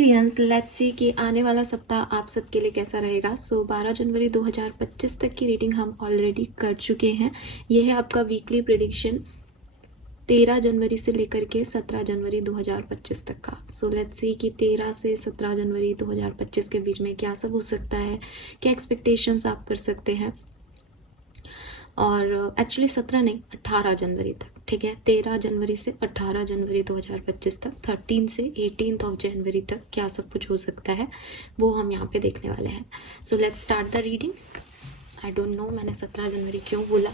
Aquarians, let's see कि आने वाला सप्ताह आप सबके लिए कैसा रहेगा। 12 जनवरी 2025 तक की रीडिंग हम ऑलरेडी कर चुके हैं। यह है आपका वीकली प्रेडिक्शन 13 जनवरी से लेकर के 17 जनवरी 2025 तक का। लेट्स सी कि 13 से 17 जनवरी 2025 के बीच में क्या सब हो सकता है, क्या एक्सपेक्टेशंस आप कर सकते हैं। और एक्चुअली 17 नहीं, 18 जनवरी तक, ठीक है। 13 जनवरी से 18 जनवरी 2025 तक, 13 से 18 ऑफ जनवरी तक क्या सब कुछ हो सकता है वो हम यहाँ पे देखने वाले हैं। So let's start the reading. I don't know मैंने 17 जनवरी क्यों बोला,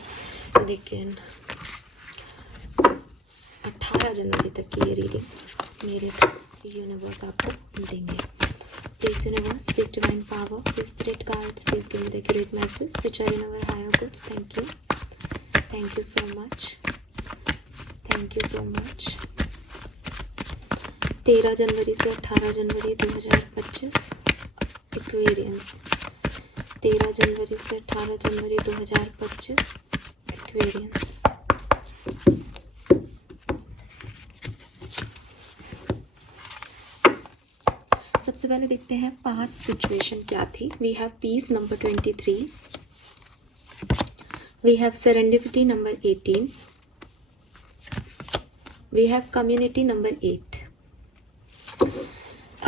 लेकिन 18 जनवरी तक की ये रीडिंग मेरे यूनिवर्स आपको देंगे। Please universe, please divine power, please spirit guides, please give me the accurate message which are in our higher goods. Thank you. Thank you so much. Thank you so much. 13 जनवरी से 18 जनवरी 2025 Aquarians. 13 जनवरी से 18 जनवरी 2025 Aquarians. सबसे पहले देखते हैं past situation क्या थी। We have peace number 23, we have serendipity number 18, we have community number 8।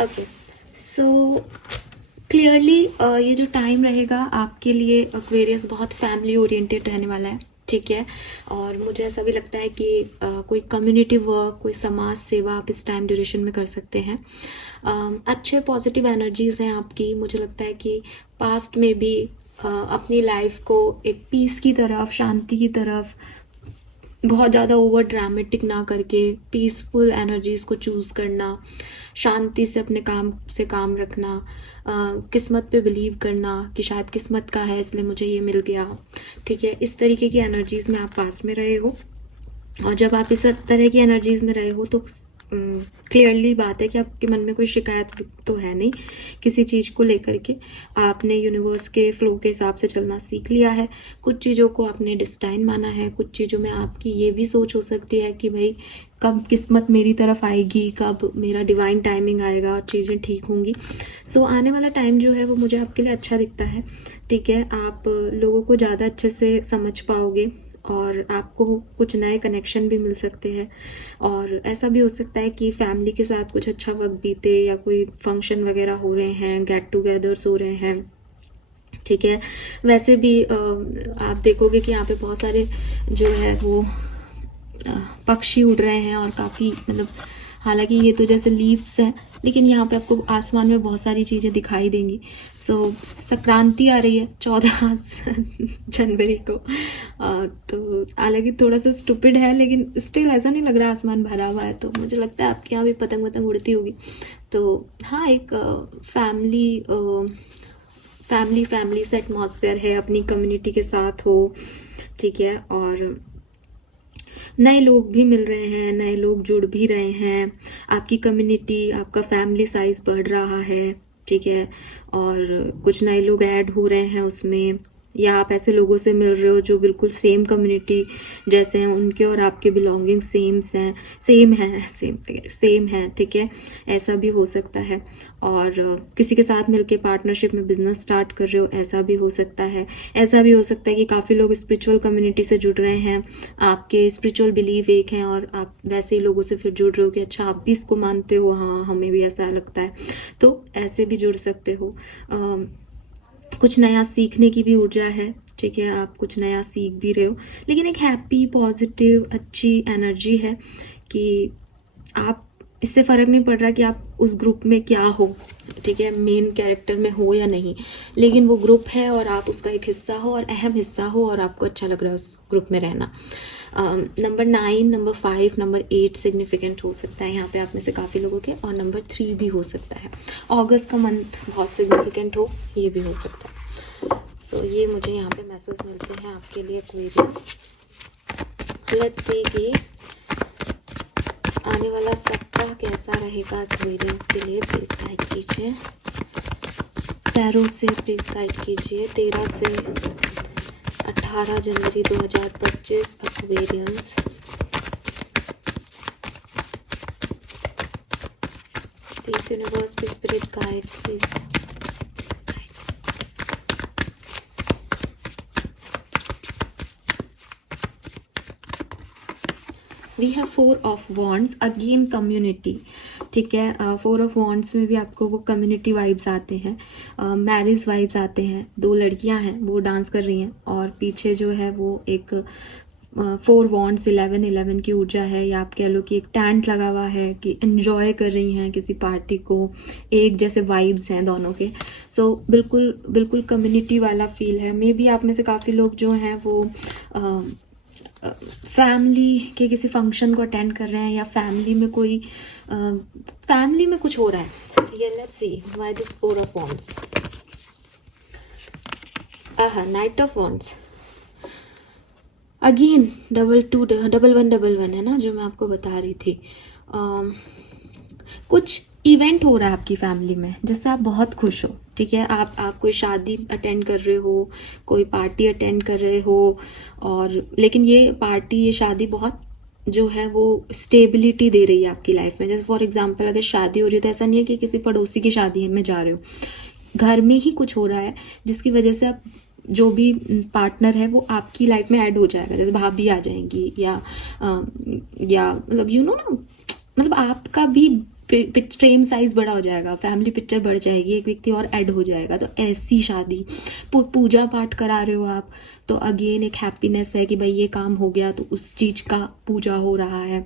Okay, so clearly ये जो टाइम रहेगा आपके लिए एक्वेरियस बहुत फैमिली ओरिएंटेड रहने वाला है, ठीक है। और मुझे ऐसा भी लगता है कि कोई कम्युनिटी वर्क, कोई समाज सेवा आप इस टाइम ड्यूरेशन में कर सकते हैं। अच्छे पॉजिटिव एनर्जीज़ हैं आपकी। मुझे लगता है कि पास्ट में भी अपनी लाइफ को एक पीस की तरफ, शांति की तरफ, बहुत ज़्यादा ओवर ड्रामेटिक ना करके पीसफुल एनर्जीज़ को चूज़ करना, शांति से अपने काम से काम रखना, किस्मत पे बिलीव करना कि शायद किस्मत का है इसलिए मुझे ये मिल गया, ठीक है। इस तरीके की एनर्जीज़ में आप पास में रहे हो। और जब आप इस तरह की एनर्जीज़ में रहे हो तो क्लियरली बात है कि आपके मन में कोई शिकायत तो है नहीं किसी चीज़ को लेकर के। आपने यूनिवर्स के फ्लो के हिसाब से चलना सीख लिया है। कुछ चीज़ों को आपने डिस्टाइन माना है, कुछ चीज़ों में आपकी ये भी सोच हो सकती है कि भाई कब किस्मत मेरी तरफ आएगी, कब मेरा डिवाइन टाइमिंग आएगा और चीज़ें ठीक होंगी। सो आने वाला टाइम जो है वो मुझे आपके लिए अच्छा दिखता है, ठीक है। आप लोगों को ज़्यादा अच्छे से समझ पाओगे और आपको कुछ नए कनेक्शन भी मिल सकते हैं। और ऐसा भी हो सकता है कि फैमिली के साथ कुछ अच्छा वक्त बीते या कोई फंक्शन वगैरह हो रहे हैं, गेट टुगेदर्स हो रहे हैं, ठीक है। वैसे भी आप देखोगे कि यहाँ पे बहुत सारे जो है वो पक्षी उड़ रहे हैं और काफ़ी मतलब, हालांकि ये तो जैसे लीव्स हैं लेकिन यहाँ पे आपको आसमान में बहुत सारी चीज़ें दिखाई देंगी। सो संक्रांति आ रही है 14 जनवरी को। तो हालांकि थोड़ा सा स्टूपिड है लेकिन स्टिल ऐसा नहीं लग रहा आसमान भरा हुआ है, तो मुझे लगता है आपके यहाँ भी पतंग वतंग उड़ती होगी। तो हाँ, एक फैमिली से एटमॉस्फेयर है, अपनी कम्युनिटी के साथ हो, ठीक है। और नए लोग भी मिल रहे हैं, नए लोग जुड़ भी रहे हैं, आपकी कम्युनिटी, आपका फैमिली साइज बढ़ रहा है, ठीक है। और कुछ नए लोग ऐड हो रहे हैं उसमें, या आप ऐसे लोगों से मिल रहे हो जो बिल्कुल सेम कम्युनिटी जैसे हैं, उनके और आपके बिलोंगिंग सेम है, ठीक है। ऐसा भी हो सकता है। और किसी के साथ मिलके पार्टनरशिप में बिजनेस स्टार्ट कर रहे हो, ऐसा भी हो सकता है। ऐसा भी हो सकता है कि काफ़ी लोग स्पिरिचुअल कम्युनिटी से जुड़ रहे हैं, आपके स्पिरिचुअल बिलीव एक हैं और आप वैसे ही लोगों से फिर जुड़ रहे हो कि अच्छा आप भी इसको मानते हो, हाँ हमें भी ऐसा लगता है, तो ऐसे भी जुड़ सकते हो। कुछ नया सीखने की भी ऊर्जा है, ठीक है। आप कुछ नया सीख भी रहे हो, लेकिन एक हैप्पी पॉजिटिव अच्छी एनर्जी है कि आप, इससे फ़र्क नहीं पड़ रहा कि आप उस ग्रुप में क्या हो, ठीक है, मेन कैरेक्टर में हो या नहीं, लेकिन वो ग्रुप है और आप उसका एक हिस्सा हो और अहम हिस्सा हो और आपको अच्छा लग रहा है उस ग्रुप में रहना। नंबर 9, नंबर 5, नंबर 8 सिग्निफिकेंट हो सकता है यहाँ पे आप में से काफ़ी लोगों के, और नंबर 3 भी हो सकता है। अगस्त का मंथ बहुत सिग्निफिकेंट हो, ये भी हो सकता है। सो ये मुझे यहाँ पे मैसेज मिलते हैं आपके लिए एक्वेरियस। लेट्स सी कि आने वाला सप्ताह कैसा रहेगा एक्वेरियस के लिए। प्लीज़ गाइड कीजिए, पैरों से प्लीज़ गाइड कीजिए। 13 से 18 जनवरी 2025 Aquarians. Please universe, please spirit guides, please. We have 4 of wands, again community. ठीक है, 4 ऑफ वॉन्ड्स में भी आपको वो कम्युनिटी वाइब्स आते हैं, मैरिज वाइब्स आते हैं। 2 लड़कियां हैं वो डांस कर रही हैं और पीछे जो है वो एक 4 वॉन्ड्स 11 की ऊर्जा है, या आप कह लो कि एक टेंट लगा हुआ है कि एंजॉय कर रही हैं किसी पार्टी को, एक जैसे वाइब्स हैं दोनों के। सो बिल्कुल बिल्कुल कम्युनिटी वाला फील है। मे बी आप में से काफ़ी लोग जो हैं वो फैमिली के किसी फंक्शन को अटेंड कर रहे हैं, या फैमिली में कुछ हो रहा है। ठीक है, let's see why this 4 of wands. Night of wands, again 1111 है ना, जो मैं आपको बता रही थी। कुछ इवेंट हो रहा है आपकी फैमिली में जिससे आप बहुत खुश हो। ठीक है, आप कोई शादी अटेंड कर रहे हो, कोई पार्टी अटेंड कर रहे हो, और लेकिन ये पार्टी, ये शादी बहुत जो है वो स्टेबिलिटी दे रही है आपकी लाइफ में। जैसे फॉर एग्जांपल अगर शादी हो रही है तो ऐसा नहीं है कि किसी पड़ोसी की शादी में जा रहे हो, घर में ही कुछ हो रहा है जिसकी वजह से आप जो भी पार्टनर है वो आपकी लाइफ में ऐड हो जाएगा। जैसे भाभी आ जाएंगी, या मतलब यू नो ना, मतलब आपका भी फ्रेम साइज बड़ा हो जाएगा, फैमिली पिक्चर बढ़ जाएगी, एक व्यक्ति और ऐड हो जाएगा। तो ऐसी शादी, पूजा पाठ करा रहे हो आप, तो अगेन एक हैप्पीनेस है कि भाई ये काम हो गया तो उस चीज़ का पूजा हो रहा है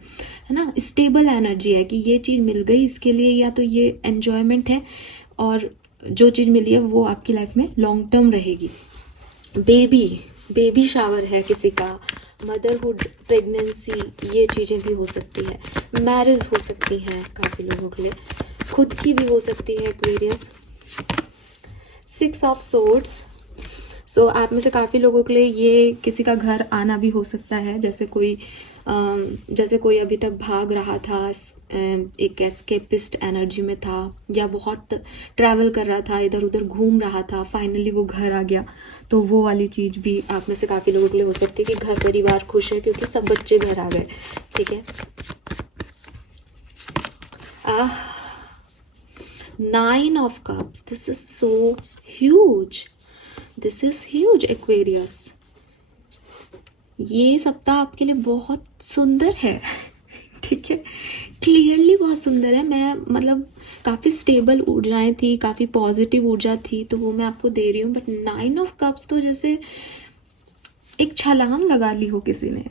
ना। स्टेबल एनर्जी है कि ये चीज़ मिल गई इसके लिए, या तो ये एन्जॉयमेंट है, और जो चीज़ मिली है वो आपकी लाइफ में लॉन्ग टर्म रहेगी। बेबी शावर है किसी का, मदरहुड, प्रेगनेंसी, ये चीज़ें भी हो सकती है। मैरिज हो सकती है काफ़ी लोगों के लिए, खुद की भी हो सकती है एक्वेरियस। 6 ऑफ सोर्ड्स, सो आप में से काफ़ी लोगों के लिए ये किसी का घर आना भी हो सकता है। जैसे कोई अभी तक भाग रहा था, एक एस्केपिस्ट एनर्जी में था, या बहुत ट्रैवल कर रहा था, इधर उधर घूम रहा था, फाइनली वो घर आ गया। तो वो वाली चीज़ भी आप में से काफ़ी लोगों के लिए हो सकती है कि घर परिवार खुश है क्योंकि सब बच्चे घर आ गए। ठीक है, 9 of cups, this is so huge, this is huge Aquarius. ये सप्ताह आपके लिए बहुत सुंदर है। ठीक है, क्लियरली बहुत सुंदर है। मैं मतलब काफ़ी स्टेबल ऊर्जाएं थी, काफ़ी पॉजिटिव ऊर्जा थी, तो वो मैं आपको दे रही हूँ। बट 9 ऑफ कप्स तो जैसे एक छलांग लगा ली हो किसी ने।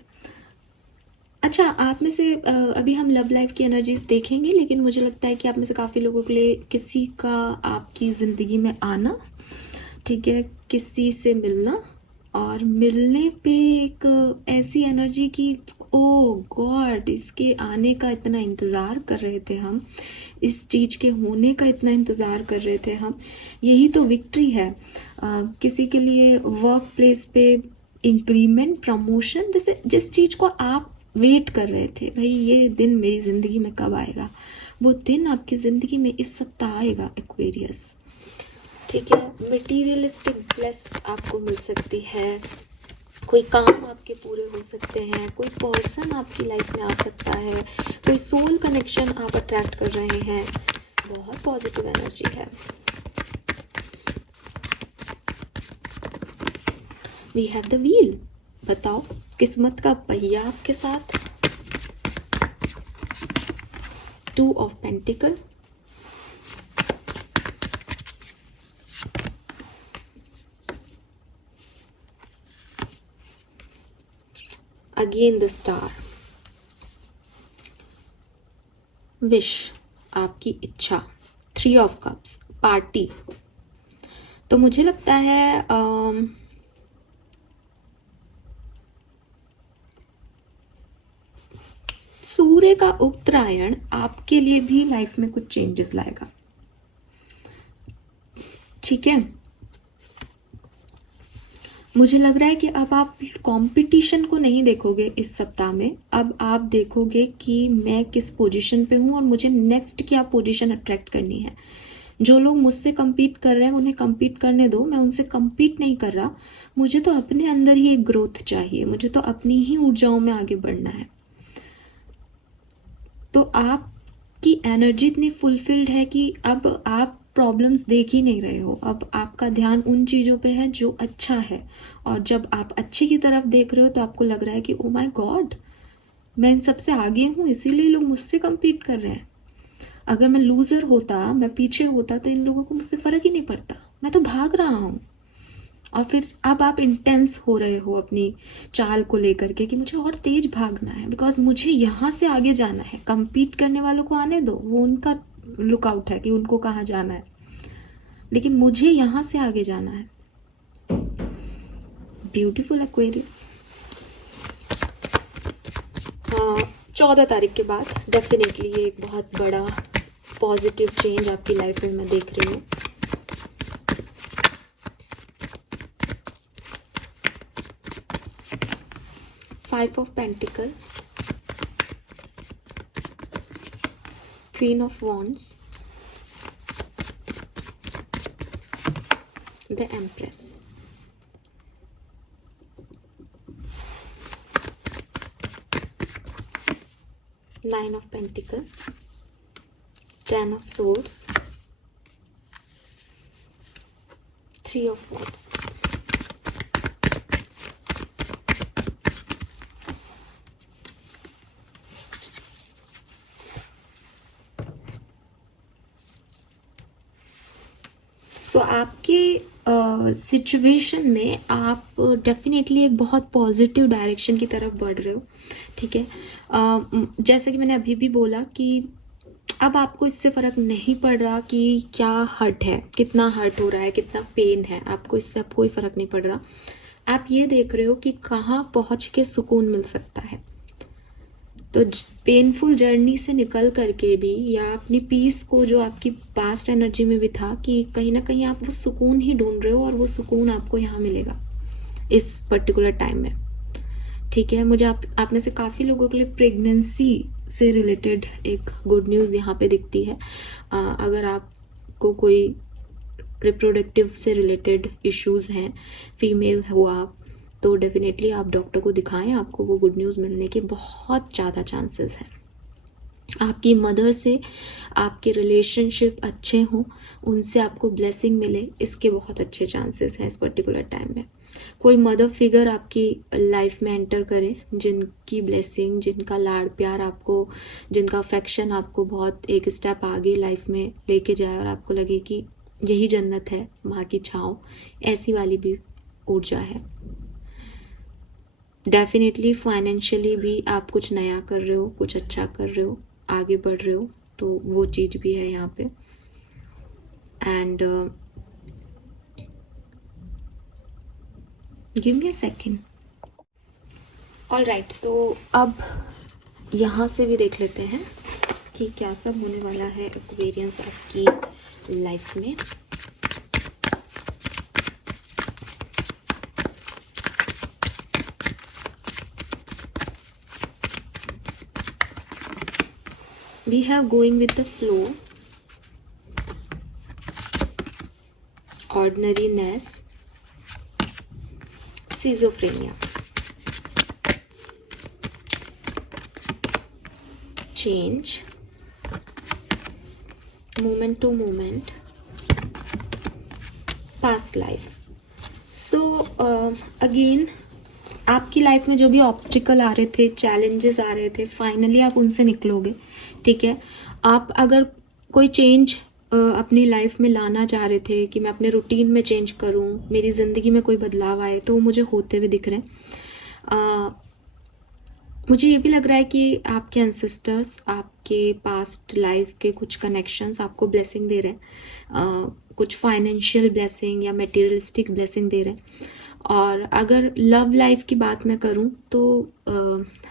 अच्छा, आप में से अभी हम लव लाइफ की एनर्जीज देखेंगे, लेकिन मुझे लगता है कि आप में से काफ़ी लोगों के लिए किसी का आपकी ज़िंदगी में आना, ठीक है, किसी से मिलना, और मिलने पे एक ऐसी एनर्जी की ओ गॉड, इसके आने का इतना इंतज़ार कर रहे थे हम, इस चीज़ के होने का इतना इंतज़ार कर रहे थे हम। यही तो विक्ट्री है। किसी के लिए वर्क प्लेस पे इंक्रीमेंट, प्रमोशन, जैसे जिस चीज़ को आप वेट कर रहे थे, भाई ये दिन मेरी ज़िंदगी में कब आएगा, वो दिन आपकी ज़िंदगी में इस सप्ताह आएगा एक्वेरियस। ठीक है, मटेरियलिस्टिक ब्लेस आपको मिल सकती है, कोई काम आपके पूरे हो सकते हैं, कोई पर्सन आपकी लाइफ में आ सकता है, कोई सोल कनेक्शन आप अट्रैक्ट कर रहे हैं। बहुत पॉजिटिव एनर्जी है। वी हैव द व्हील, बताओ किस्मत का पहिया आपके साथ। 2 of pentacle, again the star, wish, आपकी इच्छा। 3 ऑफ कप्स, पार्टी। तो मुझे लगता है सूर्य का उत्तरायण आपके लिए भी लाइफ में कुछ चेंजेस लाएगा। ठीक है, मुझे लग रहा है कि अब आप कंपटीशन को नहीं देखोगे इस सप्ताह में। अब आप देखोगे कि मैं किस पोजीशन पे हूँ और मुझे नेक्स्ट क्या पोजीशन अट्रैक्ट करनी है। जो लोग मुझसे compete कर रहे हैं उन्हें compete करने दो, मैं उनसे compete नहीं कर रहा। मुझे तो अपने अंदर ही एक ग्रोथ चाहिए, मुझे तो अपनी ही ऊर्जाओं में आगे बढ़ना है। तो आप आपकी एनर्जी इतनी फुलफिल्ड है कि अब आप प्रॉब्लम्स देख ही नहीं रहे हो, अब आपका ध्यान उन चीज़ों पे है जो अच्छा है। और जब आप अच्छे की तरफ देख रहे हो तो आपको लग रहा है कि ओ माय गॉड, मैं इन सबसे आगे हूँ, इसीलिए लोग मुझसे compete कर रहे हैं। अगर मैं लूज़र होता, मैं पीछे होता, तो इन लोगों को मुझसे फ़र्क ही नहीं पड़ता, मैं तो भाग रहा हूँ। और फिर अब आप इंटेंस हो रहे हो अपनी चाल को लेकर के कि मुझे और तेज भागना है, बिकॉज मुझे यहाँ से आगे जाना है। compete करने वालों को आने दो, वो उनका लुकआउट है कि उनको कहाँ जाना है, लेकिन मुझे यहाँ से आगे जाना है। Beautiful Aquarius. 14 तारीख के बाद डेफिनेटली ये एक बहुत बड़ा पॉजिटिव चेंज आपकी लाइफ में मैं देख रही हूँ। Five of pentacle, queen of wands, the empress. Nine of pentacle, ten of swords, three of wands। सो आपके सिचुएशन में आप डेफिनेटली एक बहुत पॉजिटिव डायरेक्शन की तरफ बढ़ रहे हो, ठीक है। जैसा कि मैंने अभी भी बोला कि अब आपको इससे फ़र्क नहीं पड़ रहा कि क्या हर्ट है, कितना हर्ट हो रहा है, कितना पेन है, आपको इससे अब कोई फ़र्क नहीं पड़ रहा। आप ये देख रहे हो कि कहाँ पहुँच के सुकून मिल सकता है। तो पेनफुल जर्नी से निकल करके भी, या अपनी पीस को जो आपकी पास्ट एनर्जी में भी था, कि कहीं ना कहीं आप वो सुकून ही ढूंढ रहे हो, और वो सुकून आपको यहाँ मिलेगा इस पर्टिकुलर टाइम में, ठीक है। मुझे आप में से काफ़ी लोगों के लिए प्रेगनेंसी से रिलेटेड एक गुड न्यूज़ यहाँ पे दिखती है। अगर आपको कोई रिप्रोडक्टिव से रिलेटेड इश्यूज़ हैं, फीमेल हो आप, तो डेफिनेटली आप डॉक्टर को दिखाएं, आपको वो गुड न्यूज़ मिलने के बहुत ज़्यादा चांसेस हैं। आपकी मदर से आपके रिलेशनशिप अच्छे हों, उनसे आपको ब्लेसिंग मिले, इसके बहुत अच्छे चांसेस हैं इस पर्टिकुलर टाइम में। कोई मदर फिगर आपकी लाइफ में एंटर करे, जिनकी ब्लेसिंग, जिनका लाड़ प्यार आपको, जिनका अफेक्शन आपको बहुत एक स्टेप आगे लाइफ में लेके जाए, और आपको लगे कि यही जन्नत है, माँ की छाँव, ऐसी वाली भी ऊर्जा है। डेफिनेटली फाइनेंशियली भी आप कुछ नया कर रहे हो, कुछ अच्छा कर रहे हो, आगे बढ़ रहे हो, तो वो चीज़ भी है यहाँ पे। And give me a second. All right, so अब यहाँ से भी देख लेते हैं कि क्या सब होने वाला है एक्वेरियंस आपकी लाइफ में। We have going with the flow, ordinariness, schizophrenia, change, moment to moment, past life. So again, आपकी लाइफ में जो भी ऑब्स्टिकल आ रहे थे, चैलेंजेस आ रहे थे, फाइनली आप उनसे निकलोगे, ठीक है। आप अगर कोई चेंज अपनी लाइफ में लाना चाह रहे थे कि मैं अपने रूटीन में चेंज करूं, मेरी ज़िंदगी में कोई बदलाव आए, तो वो मुझे होते हुए दिख रहे हैं। मुझे ये भी लग रहा है कि आपके एंसेस्टर्स, आपके पास्ट लाइफ के कुछ कनेक्शंस आपको ब्लेसिंग दे रहे हैं, कुछ फाइनेंशियल ब्लेसिंग या मटेरियलिस्टिक ब्लेसिंग दे रहे हैं। और अगर लव लाइफ की बात मैं करूं तो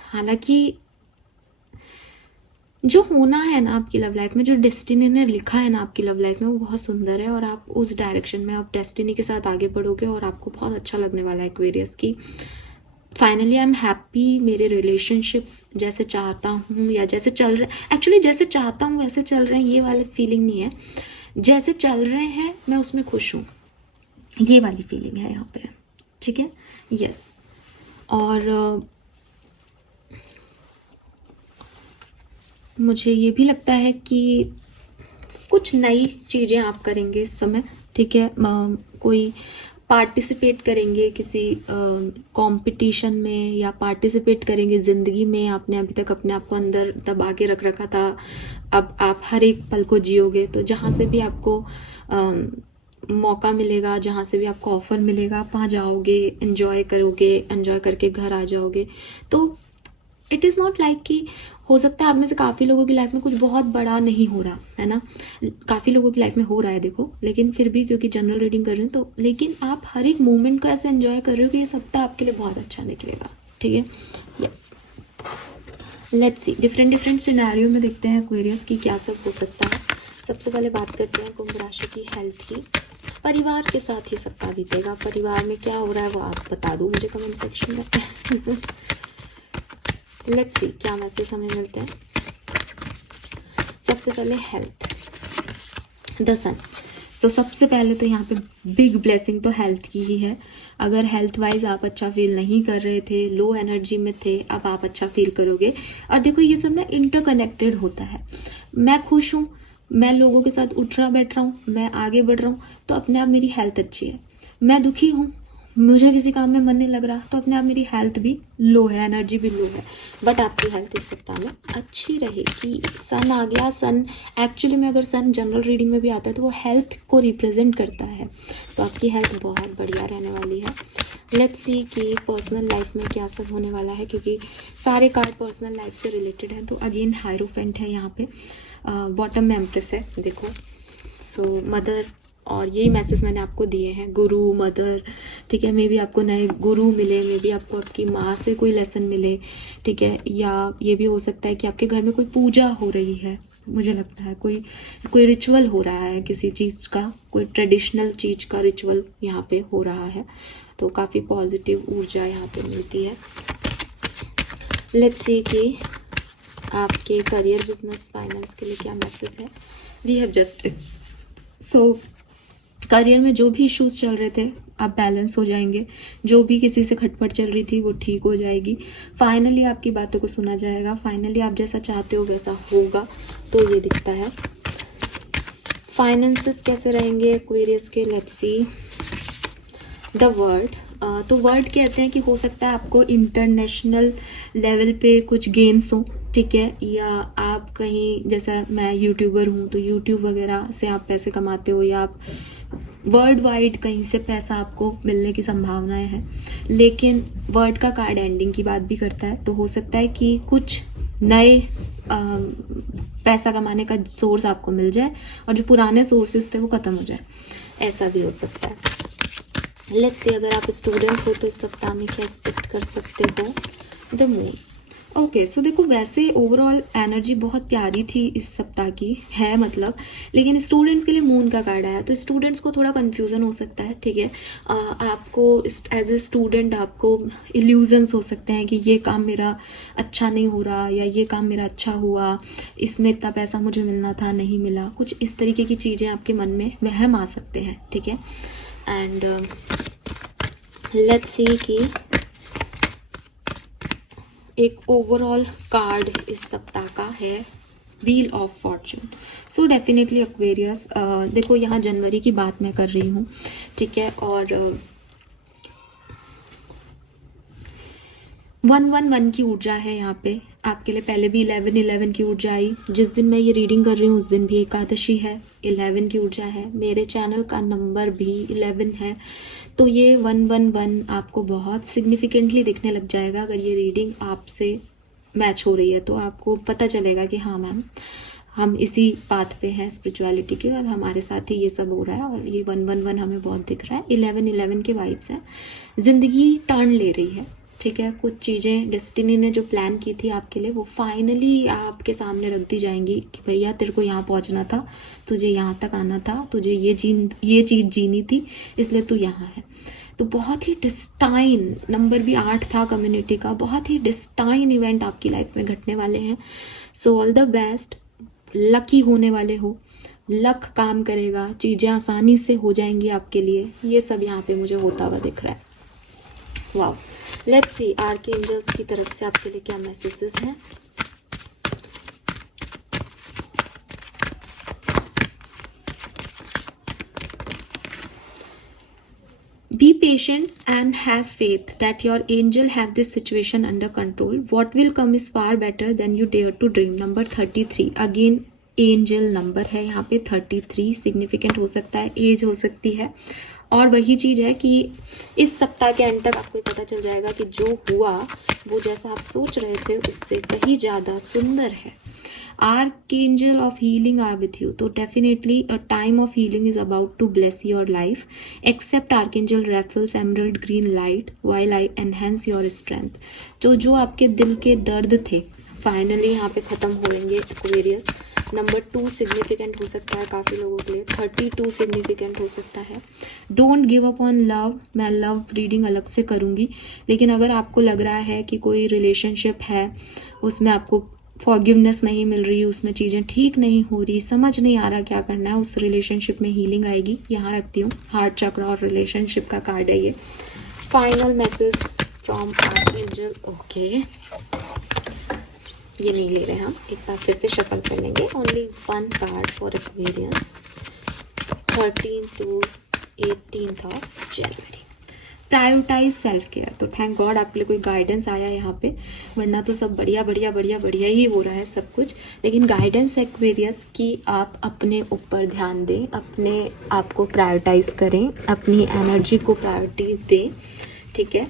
हालांकि जो होना है ना आपकी लव लाइफ में, जो डेस्टिनी ने लिखा है ना आपकी लव लाइफ में, वो बहुत सुंदर है, और आप उस डायरेक्शन में, आप डेस्टिनी के साथ आगे बढ़ोगे, और आपको बहुत अच्छा लगने वाला है एक्वेरियस की। फाइनली आई एम हैप्पी, मेरे रिलेशनशिप्स जैसे चाहता हूँ या जैसे चल रहे, एक्चुअली जैसे चाहता हूँ वैसे चल रहे हैं, ये वाली फीलिंग नहीं है। जैसे चल रहे हैं मैं उसमें खुश हूँ, ये वाली फीलिंग है यहाँ पे, ठीक है। यस, और मुझे ये भी लगता है कि कुछ नई चीज़ें आप करेंगे इस समय, ठीक है। कोई पार्टिसिपेट करेंगे किसी कंपटीशन में, या पार्टिसिपेट करेंगे ज़िंदगी में। आपने अभी तक अपने आप को अंदर दबा के रख रखा था, अब आप हर एक पल को जियोगे। तो जहाँ से भी आपको मौका मिलेगा, जहाँ से भी आपको ऑफ़र मिलेगा, आप वहाँ जाओगे, एंजॉय करोगे, एंजॉय करके घर आ जाओगे। तो इट इज़ नॉट लाइक कि हो सकता है आप में से काफ़ी लोगों की लाइफ में कुछ बहुत बड़ा नहीं हो रहा है ना, काफ़ी लोगों की लाइफ में हो रहा है देखो, लेकिन फिर भी क्योंकि जनरल रीडिंग कर रही हूँ तो, लेकिन आप हर एक मोमेंट को ऐसे एंजॉय कर रहे हो कि ये सप्ताह आपके लिए बहुत अच्छा निकलेगा, ठीक है। Yes, let's see different scenario में देखते हैं एक्वेरियस की क्या सब हो सकता है। सबसे पहले बात करते हैं कुंभ राशि की हेल्थ की। परिवार के साथ ये सप्ताह बीतेगा, परिवार में क्या हो रहा है वो आप बता दो मुझे कमेंट सेक्शन में। लेट्स सी क्या मैसेज हमें मिलते हैं। सबसे पहले हेल्थ, द सन। सो सबसे पहले तो यहाँ पे बिग ब्लेसिंग तो हेल्थ की ही है। अगर हेल्थ वाइज आप अच्छा फील नहीं कर रहे थे, लो एनर्जी में थे, अब आप अच्छा फील करोगे। और देखो ये सब ना इंटरकनेक्टेड होता है। मैं खुश हूँ, मैं लोगों के साथ उठ रहा बैठ रहा हूँ, मैं आगे बढ़ रहा हूँ, तो अपने आप मेरी हेल्थ अच्छी है। मैं दुखी हूँ, मुझे किसी काम में मन नहीं लग रहा, तो अपने आप मेरी हेल्थ भी लो है, एनर्जी भी लो है। बट आपकी हेल्थ इस सप्ताह में अच्छी रहेगी। सन आ गया। सन एक्चुअली में अगर सन जनरल रीडिंग में भी आता है तो वो हेल्थ को रिप्रेजेंट करता है, तो आपकी हेल्थ बहुत बढ़िया रहने वाली है। लेट्स सी कि पर्सनल लाइफ में क्या सब होने वाला है, क्योंकि सारे कार्ड पर्सनल लाइफ से रिलेटेड हैं। तो अगेन हायरोफेंट है यहाँ पे, बॉटम में एम्प्रेस है देखो। सो मदर, और यही मैसेज मैंने आपको दिए हैं, गुरु, मदर, ठीक है। मे बी आपको नए गुरु मिले, मे बी आपको आपकी माँ से कोई लेसन मिले, ठीक है। या ये भी हो सकता है कि आपके घर में कोई पूजा हो रही है, मुझे लगता है कोई रिचुअल हो रहा है किसी चीज़ का, कोई ट्रेडिशनल चीज़ का रिचुअल यहाँ पे हो रहा है। तो काफ़ी पॉजिटिव ऊर्जा यहाँ पे मिलती है। लेट्स सी कि आपके करियर, बिजनेस, फाइनेंस के लिए क्या मैसेज है। We have justice. So career में जो भी इश्यूज चल रहे थे अब बैलेंस हो जाएंगे, जो भी किसी से खटपट चल रही थी वो ठीक हो जाएगी। फाइनली आपकी बातों को सुना जाएगा, फाइनली आप जैसा चाहते हो वैसा होगा, तो ये दिखता है। फाइनेंसेस कैसे रहेंगे एक्वेरियस के, लेट्स सी द वर्ड। तो वर्ड कहते हैं कि हो सकता है आपको इंटरनेशनल लेवल पे कुछ गेन्स हो, ठीक है। या आप कहीं, जैसा मैं यूट्यूबर हूँ तो यूट्यूब वगैरह से आप पैसे कमाते हो, या आप वर्ल्ड वाइड कहीं से पैसा आपको मिलने की संभावनाएं हैं। लेकिन वर्ड का कार्ड एंडिंग की बात भी करता है, तो हो सकता है कि कुछ नए पैसा कमाने का सोर्स आपको मिल जाए और जो पुराने सोर्सेज थे वो खत्म हो जाए, ऐसा भी हो सकता है। लेट्स सी अगर आप स्टूडेंट हो तो इस सप्ताह में क्या एक्सपेक्ट कर सकते हो। The moon. ओके, सो देखो वैसे ओवरऑल एनर्जी बहुत प्यारी थी इस सप्ताह की है, मतलब, लेकिन स्टूडेंट्स के लिए मून का कार्ड आया तो स्टूडेंट्स को थोड़ा कंफ्यूजन हो सकता है, ठीक है। आपको एज ए स्टूडेंट आपको इल्यूजन्स हो सकते हैं कि ये काम मेरा अच्छा नहीं हो रहा, या ये काम मेरा अच्छा हुआ, इसमें इतना पैसा मुझे मिलना था नहीं मिला, कुछ इस तरीके की चीज़ें आपके मन में वहम आ सकते हैं, ठीक है। एंड लेट्स सी कि एक ओवरऑल कार्ड इस सप्ताह का है wheel of Fortune. So definitely Aquarius, देखो यहाँ जनवरी की बात मैं कर रही हूँ, ठीक है। और 111 की ऊर्जा है यहाँ पे आपके लिए। पहले भी 1111 की ऊर्जा आई, जिस दिन मैं ये रीडिंग कर रही हूँ उस दिन भी एकादशी है, 11 की ऊर्जा है। मेरे चैनल का नंबर भी 11 है, तो ये 111 आपको बहुत सिग्निफिकेंटली दिखने लग जाएगा। अगर ये रीडिंग आपसे मैच हो रही है तो आपको पता चलेगा कि हाँ मैम, हम इसी पाथ पे हैं स्पिरिचुअलिटी के, और हमारे साथ ही ये सब हो रहा है। और ये 111 हमें बहुत दिख रहा है, 1111 के वाइब्स हैं। ज़िंदगी टर्न ले रही है, ठीक है। कुछ चीज़ें डेस्टिनी ने जो प्लान की थी आपके लिए वो फाइनली आपके सामने रख दी जाएंगी कि भैया तेरे को यहाँ पहुँचना था, तुझे यहाँ तक आना था, तुझे ये चीज़ जीनी थी, इसलिए तू यहाँ है। तो बहुत ही डिस्टाइन, नंबर भी 8 था कम्युनिटी का, बहुत ही डिस्टाइन इवेंट आपकी लाइफ में घटने वाले हैं। So all the best, lucky होने वाले हो, लक काम करेगा, चीज़ें आसानी से हो जाएंगी आपके लिए, ये सब यहाँ पे मुझे होता हुआ दिख रहा है। वाह, लेट्स सी आर्कएंजल्स की तरफ से आपके लिए क्या मैसेजेस हैं। Be patient and have faith that your angel have this situation under control. What will come is far better than you dare to dream. Number 33 again angel number है यहाँ पे 33, सिग्निफिकेंट हो सकता है, एज हो सकती है, और वही चीज़ है कि इस सप्ताह के एंड तक आपको पता चल जाएगा कि जो हुआ वो जैसा आप सोच रहे थे उससे कहीं ज़्यादा सुंदर है. Archangel of healing are with you. तो definitely a time of healing is about to bless your life. Accept Archangel Raphael's emerald green light while I enhance your strength. तो जो आपके दिल के दर्द थे फाइनली यहाँ पे ख़त्म होंगे एक्वेरियस. नंबर 2 सिग्निफिकेंट हो सकता है काफ़ी लोगों के लिए. 32 सिग्निफिकेंट हो सकता है. Don't give up on love. मैं लव रीडिंग अलग से करूँगी, लेकिन अगर आपको लग रहा है कि कोई रिलेशनशिप है उसमें आपको फॉरगिवनेस नहीं मिल रही, उसमें चीज़ें ठीक नहीं हो रही, समझ नहीं आ रहा क्या करना है, उस रिलेशनशिप में हीलिंग आएगी. यहाँ रखती हूँ हार्ट चक्र और रिलेशनशिप का कार्ड है ये. Final message from archangel. Okay, ये नहीं ले रहे हम, एक बार फिर से शफल कर लेंगे. Only one card for Aquarians 13 to 18 of January. Prioritise self care. तो थैंक गॉड आपके लिए कोई गाइडेंस आया यहाँ पे, वरना तो सब बढ़िया बढ़िया बढ़िया बढ़िया ही हो रहा है सब कुछ. लेकिन गाइडेंस एक्वेरियस की आप अपने ऊपर ध्यान दें, अपने आप को प्रायोरिटाइज करें, अपनी एनर्जी को प्रायोरिटी दें. ठीक है,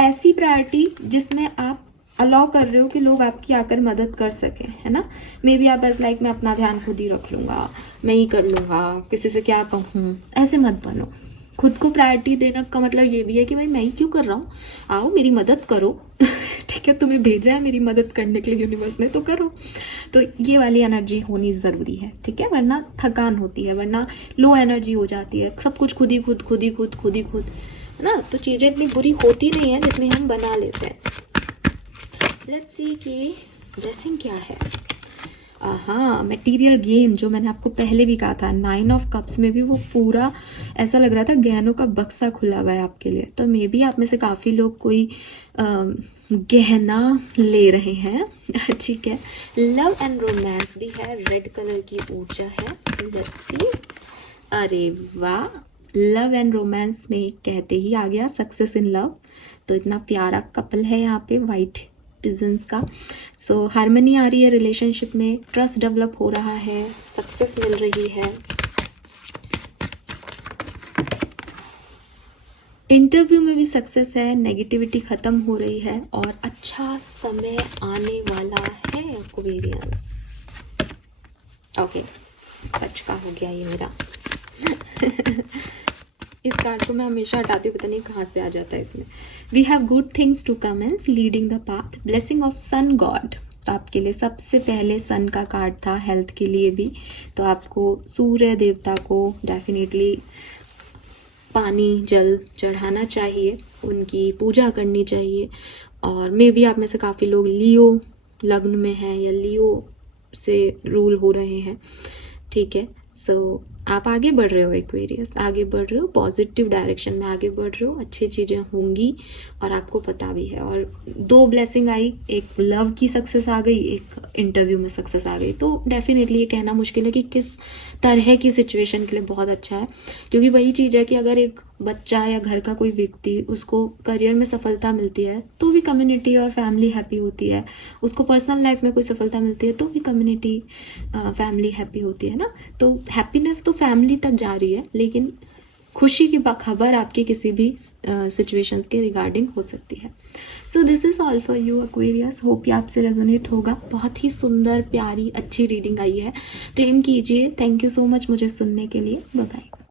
ऐसी प्रायोरिटी जिसमें आप अलाउ कर रहे हो कि लोग आपकी आकर मदद कर सकें, है ना. मे बी आप एज लाइक मैं अपना ध्यान खुद ही रख लूँगा, मैं ही कर लूँगा, किसी से क्या कहूँ, ऐसे मत बनो. खुद को प्रायोरिटी देना का मतलब ये भी है कि भाई मैं ही क्यों कर रहा हूँ, आओ मेरी मदद करो. ठीक है, तुम्हें भेजा है मेरी मदद करने के लिए यूनिवर्स ने, तो करो. तो ये वाली एनर्जी होनी ज़रूरी है. ठीक है, वरना थकान होती है, वरना लो एनर्जी हो जाती है. सब कुछ खुद ही खुद, है ना. तो चीज़ें इतनी बुरी होती नहीं है जितनी हम बना लेते हैं. लेट्स सी कि ब्लेसिंग क्या है. हाँ, मटेरियल गेन, जो मैंने आपको पहले भी कहा था. 9 ऑफ कप्स में भी वो पूरा ऐसा लग रहा था गहनों का बक्सा खुला हुआ है आपके लिए. तो मे बी आप में से काफ़ी लोग कोई गहना ले रहे हैं. ठीक है, लव एंड रोमांस भी है, रेड कलर की ऊर्जा है. Let's see. अरे वाह, लव एंड रोमांस में कहते ही आ गया सक्सेस इन लव. तो इतना प्यारा कपल है यहाँ पे वाइट पिजन्स का. सो हार्मनी आ रही है रिलेशनशिप में, ट्रस्ट डेवलप हो रहा है, सक्सेस मिल रही है. इंटरव्यू में भी सक्सेस है, नेगेटिविटी ख़त्म हो रही है और अच्छा समय आने वाला है एक्वेरियंस. ओके, अच्छा हो गया ये मेरा. इस कार्ड को मैं हमेशा हटाती हूँ, पता नहीं कहाँ से आ जाता है इसमें. We have good things to commence, leading the path, blessing of sun god. आपके लिए सबसे पहले सन का कार्ड था, हेल्थ के लिए भी. तो आपको सूर्य देवता को डेफिनेटली पानी जल चढ़ाना चाहिए, उनकी पूजा करनी चाहिए. और मे बी आप में से काफ़ी लोग लियो लग्न में हैं या लियो से रूल हो रहे हैं. ठीक है, सो आप आगे बढ़ रहे हो एक्वेरियस, आगे बढ़ रहे हो, पॉजिटिव डायरेक्शन में आगे बढ़ रहे हो, अच्छी चीज़ें होंगी और आपको पता भी है. और 2 ब्लेसिंग आई, एक लव की सक्सेस आ गई, एक इंटरव्यू में सक्सेस आ गई. तो डेफिनेटली ये कहना मुश्किल है कि किस तरह की सिचुएशन के लिए बहुत अच्छा है, क्योंकि वही चीज़ है कि अगर एक बच्चा या घर का कोई व्यक्ति, उसको करियर में सफलता मिलती है तो भी कम्युनिटी और फैमिली हैप्पी होती है. उसको पर्सनल लाइफ में कोई सफलता मिलती है तो भी कम्युनिटी फैमिली हैप्पी होती है ना. तो हैप्पीनेस तो फैमिली तक जा रही है, लेकिन खुशी की खबर आपकी किसी भी सिचुएशन के रिगार्डिंग हो सकती है. So this is all for you Aquarius. Hope ये आपसे रेजोनेट होगा. बहुत ही सुंदर प्यारी अच्छी रीडिंग आई है, क्लेम कीजिए. थैंक यू सो मच मुझे सुनने के लिए. Bye bye.